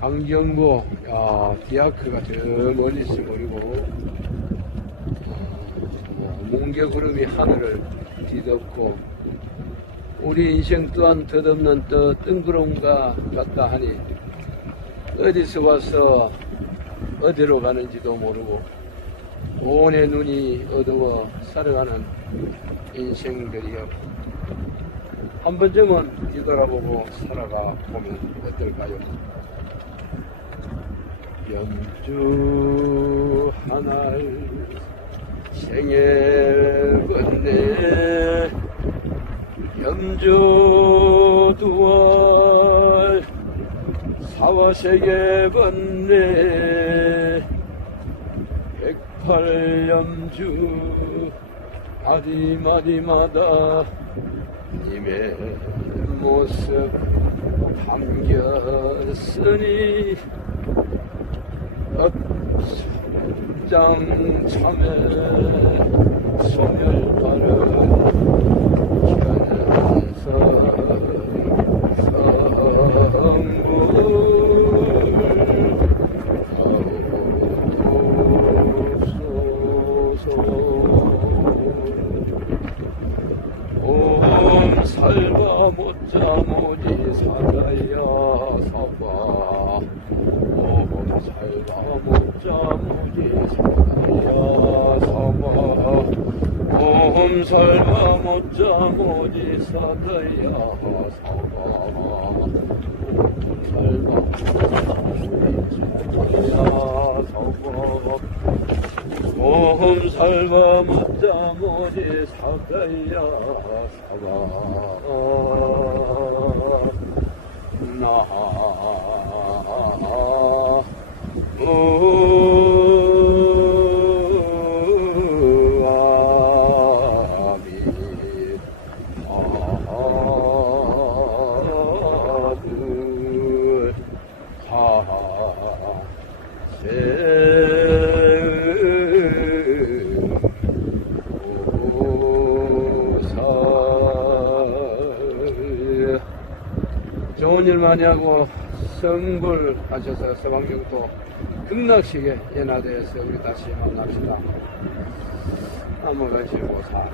강경구, 야, 디아크가 저 멀리서 보이고, 어, 뭉게 구름이 하늘을 뒤덮고, 우리 인생 또한 덧없는 또 뜬구름과 같다 하니, 어디서 와서 어디로 가는지도 모르고, 온의 눈이 어두워 살아가는 인생들이여. 한 번쯤은 뒤돌아보고 살아가 보면 어떨까요? 염주 하날 생애 번네. 염주 두월 사화세계 번네. 백팔염주 마디마디마다 님의 모습 담겼으니 장 참에 성부 옴 살바 못자 모지 사자야 사바 옴 살바 못자 모지 사자야 사바 옴 살바 못자 모지 사자야 사바 옴 살바 못자 모지 사자야 사바 옴 살바 못자 모지 사가야 사바 나 좋은 일 많이 하고 성불 하셔서 서방경도 극락식에 연화되어서 우리 다시 만납시다. 아무것이고 살.